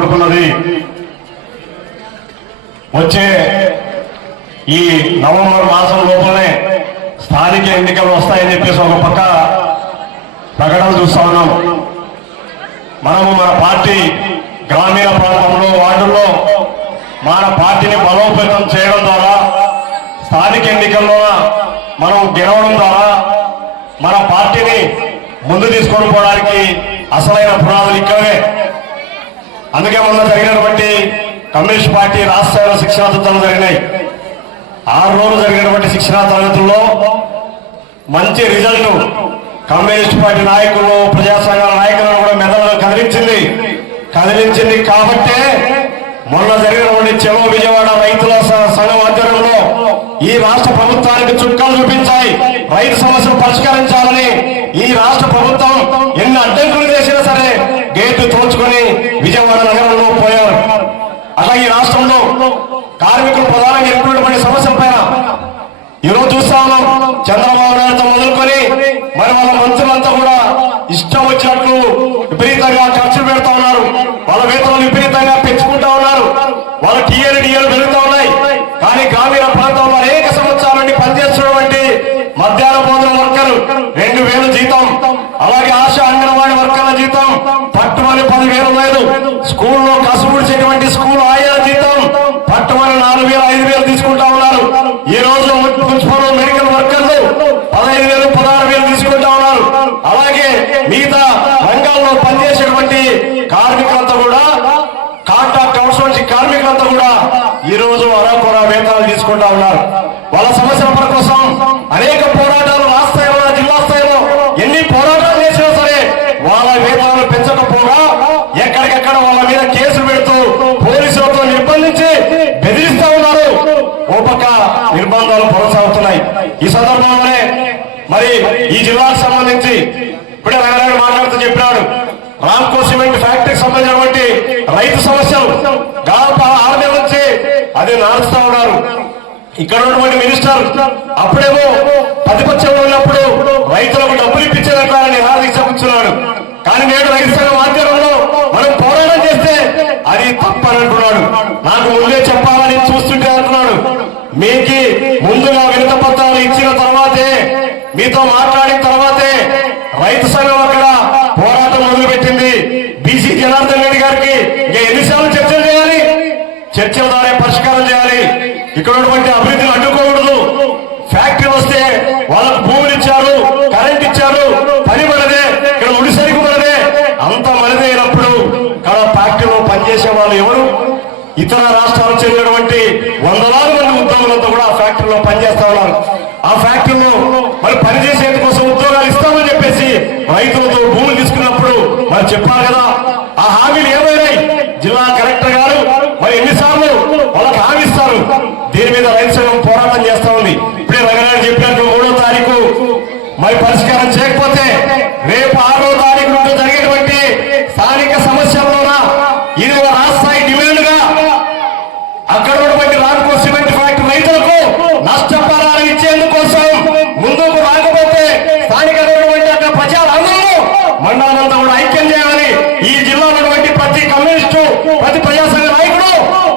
కూడుకున్నది. వచ్చే ఈ నవంబర్ మాసం లోపలనే స్థానిక ఎన్నికలు వస్తాయని చెప్పేసి ఒక పక్క ప్రకటన చూస్తా ఉన్నాం. మనము మన పార్టీ గ్రామీణ ప్రాంతంలో వార్డుల్లో మన పార్టీని బలోపేతం చేయడం ద్వారా స్థానిక ఎన్నికల్లో మనం గెలవడం ద్వారా మన పార్టీని ముందు తీసుకొని పోవడానికి అసలైన పునాదులు ఇక్కడే. అందుకే మొన్న జరిగినటువంటి కమ్యూనిస్ట్ పార్టీ రాష్ట్ర శిక్షణా తరగతులు జరిగినాయి. 6 రోజులు జరిగినటువంటి శిక్షణా తరగతుల్లో మంచి రిజల్ట్ కమ్యూనిస్ట్ పార్టీ నాయకులు ప్రజా సంఘాల నాయకులను కూడా మెదడులో కదిలించింది కాబట్టే మొన్న జరిగినటువంటి చెలో విజయవాడ రైతుల సంఘం ఆధ్వర్యంలో ఈ రాష్ట్ర ప్రభుత్వానికి చుక్కలు చూపించాయి. రైతు సమస్యలు పరిష్కరించాలని ఈ రాష్ట్ర ప్రభుత్వం ఎన్ని అడ్డంకులు చేసినా సరే గేట్లు తోచుకొని విజయవాడ నగరంలో పోయారు. అలాగే ఈ రాష్ట్రంలో కార్మికులు ప్రధానంగా ఎదుర్కొన్నటువంటి సమస్యల పైన ఈరోజు చూస్తా ఉన్నాం. చంద్రబాబు నాయుడుతో మొదలుకొని మరి వాళ్ళ మంత్రులంతా కూడా ఇష్టం వచ్చినట్లు విపరీతంగా ఖర్చులు పెడతా ఉన్నారు. వాళ్ళ వేతనాలు విపరీతంగా పెంచుకుంటా ఉన్నారు. వాళ్ళ టీఏలు పెరుగుతూ ఉన్నాయి. కానీ గ్రామీణ ప్రాంతంలో అనేక సంవత్సరాల నుండి పనిచేస్తున్నటువంటి మధ్యాహ్న భోజన వర్కర్లు 2000 జీతం, అలాగే ఆశా అంగన్వాడీ వర్కర్ల జీతం పట్టుమని 10,000 లేదు. స్కూల్లో కసుబుడిచేటువంటి స్కూల్ ఆయా జీతం పట్టుమని 4,000, 5,000 తీసుకుంటా ఉన్నారు. ఈ రోజు మున్సిపల్ మెడికల్ వర్కర్లు 15,000, 16,000 తీసుకుంటా ఉన్నారు. అలాగే మిగతా రంగాల్లో పనిచేసేటువంటి కార్మికులంతా కూడా కాంట్రాక్ట్ అవుట్సోర్సింగ్ కార్మికులంతా కూడా ఈ రోజు అరాకొర వేతనాలు తీసుకుంటా ఉన్నారు. వాళ్ళ సమస్యల కోసం అనేక పోరాటాలు రాష్ట్ర స్థాయిలో, జిల్లా స్థాయిలో ఎన్ని పోరాటాలు చేసినా సరే వాళ్ళ వేతనాలు పెంచకపోగా ఎక్కడికెక్కడ వాళ్ళ మీద కేసులు పెడుతూ పోలీసులతో నిర్బంధించి బెదిరిస్తా ఉన్నారు. ఓ పక్క నిర్బంధాలు కొనసాగుతున్నాయి. ఈ సందర్భంలోనే మరి ఈ జిల్లాకు సంబంధించి ఇప్పుడే రంగారావు మాట్లాడుతూ చెప్పినాడు. రామ్కో సిమెంట్ ఫ్యాక్టరీకి సంబంధించినటువంటి రైతు సమస్యలు గత 6 నెలల నుంచి అదే నాడుస్తా ఉన్నారు. ఇక్కడ ఉన్నటువంటి మినిస్టర్ అప్పుడేమో ప్రతిపక్షంలో ఉన్నప్పుడు రైతులకు డబ్బులు ఇప్పించేదాన్ని నిరాదీక్ష కూర్చున్నాడు. కానీ నేడు రైతు సంఘం ఆధ్వర్యంలో మనం పోరాటం చేస్తే అది తప్పని అంటున్నాడు. నాకు ముందే చెప్పాలని చూస్తుంటే అంటున్నాడు. మీకు ముందుగా వినతి పత్రాలు ఇచ్చిన తర్వాతే, మీతో మాట్లాడిన తర్వాతే రైతు సంఘం అక్కడ పోరాటం మొదలుపెట్టింది. బీసీ జనార్దన్ రెడ్డి గారికి ఇంకా ఎన్నిసార్లు చర్చలు చేయాలి? చర్చల ద్వారా పరిష్కారం చేయాలి. ఇక్కడ ఉన్నటువంటి అభివృద్ధిని అడ్డుకోకూడదు. ఫ్యాక్టరీ వస్తే వాళ్ళకు భూములు ఇచ్చారు, కరెంట్ ఇచ్చారు, పని మనదే, ఇక్కడ ముడిసరికి మనదే, అంత మనదే అయినప్పుడు ఇక్కడ ఫ్యాక్టరీలో పనిచేసే వాళ్ళు ఎవరు? ఇతర రాష్ట్రాలకు చెందినటువంటి వందలాది మంది ఉద్యోగులంతా కూడా ఆ ఫ్యాక్టరీలో పనిచేస్తా ఉన్నారు. ఆ ఫ్యాక్టరీలో మరి పనిచేసేందుకోసం ఉద్యోగాలు ఇస్తామని చెప్పేసి రైతులతో భూములు తీసుకున్నప్పుడు మరి చెప్పారు కదా, ఆ హామీలు ఏమైనాయి? జిల్లా కలెక్టర్ గారు మరి ఎన్నిసార్లు వాళ్ళకి హామీ ఇస్తారు? దీని మీద రైతు సంఘం పోరాటం చేస్తా ఉంది. ఇప్పుడే రంగనాథ్ చెప్పినట్టు 3వ తారీఖు మరి పరిష్కారం చేయకపోతే రేపు 6వ తారీఖు నుండి జరిగేటువంటి స్థానిక సమస్యల్లోన ఇది ఒక రాష్ట్రస్థాయి డిమాండ్ గా అక్కడ ఉన్నటువంటి రామ్కో సిమెంట్ ఫ్యాక్టరీ రైతులకు నష్టపరిహారం ఇచ్చేందుకోసం ముందుకు రాకపోతే స్థానిక ప్రజలందరూ మండలంతా కూడా ఐక్యం చేయాలని ఈ జిల్లాలో ఉన్నటువంటి ప్రతి కమ్యూనిస్టు, ప్రతి ప్రజాసంఘ నాయకుడు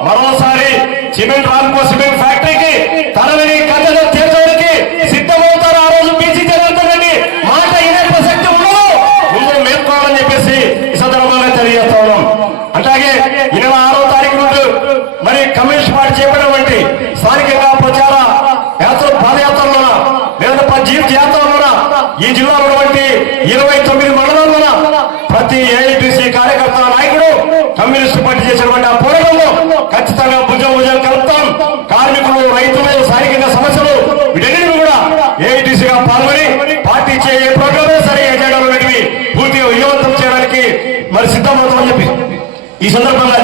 మరోసారి సిమెంట్ రామ్కో సిమెంట్ ఫ్యాక్టరీకి తనని కథలో తీర్చడానికి సిద్ధమవుతారు. ఆ రోజు బీసీ జరుగుతుందండి మాట ఇదే ప్రసక్తి ఉండదు. ముందు మేల్కోవాలని చెప్పేసి ఈ సందర్భంగా తెలియజేస్తా ఉన్నాం. అట్లాగే 26వ తారీఖు నుండి మరి కమ్యూనిస్ట్ పార్టీ చేపట్టినటువంటి స్థానికంగా ప్రచార యాత్ర పాదయాత్రలోన లేదా జీవిత యాత్రలోన ఈ జిల్లాలో ఉన్నటువంటి 29 మండలాల్లోన ప్రతి ఏఐటీసీ కార్యకర్త నాయకుడు కమ్యూనిస్ట్ పార్టీ చేసినటువంటి ఆ పోరాటంలో ఖచ్చితంగా భుజం కలుపుతాం. కార్మికులు, రైతులు, స్థానికంగా సమస్యలు వీటన్నిటిని కూడా ఏఐటీసీగా పాల్గొని పార్టీ ఏ ప్రోగ్రామే సరే ఎజెండాలో పెట్టివి పూర్తిగా విజయవంతం చేయడానికి మరి సిద్ధమవుతామని చెప్పి ఈ సందర్భంగా